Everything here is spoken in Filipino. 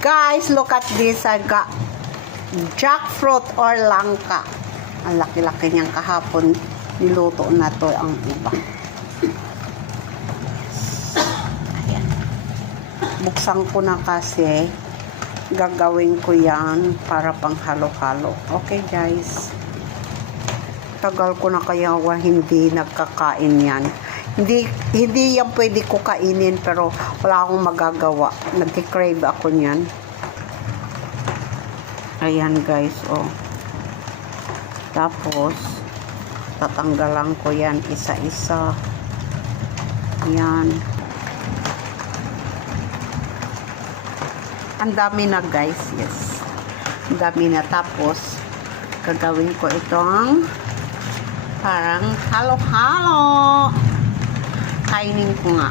Guys, look at this. I got jackfruit or langka. Ang laki-laki niyang kahapon. Niluto na to ang iba. Ayan. Buksan ko na kasi. Gagawin ko yan para pang halo-halo. Okay, guys. Tagal ko na kaya hindi nagkakain yan. Hindi yan pwede ko kainin pero wala akong magagawa. Nagki-crave ako niyan. Ayan guys, oh. Tapos tatanggalan ko yan isa-isa. Ayan. Ang dami na guys, yes. Ang dami na. Tapos gagawin ko itong parang halo-halo. Kainin ko nga.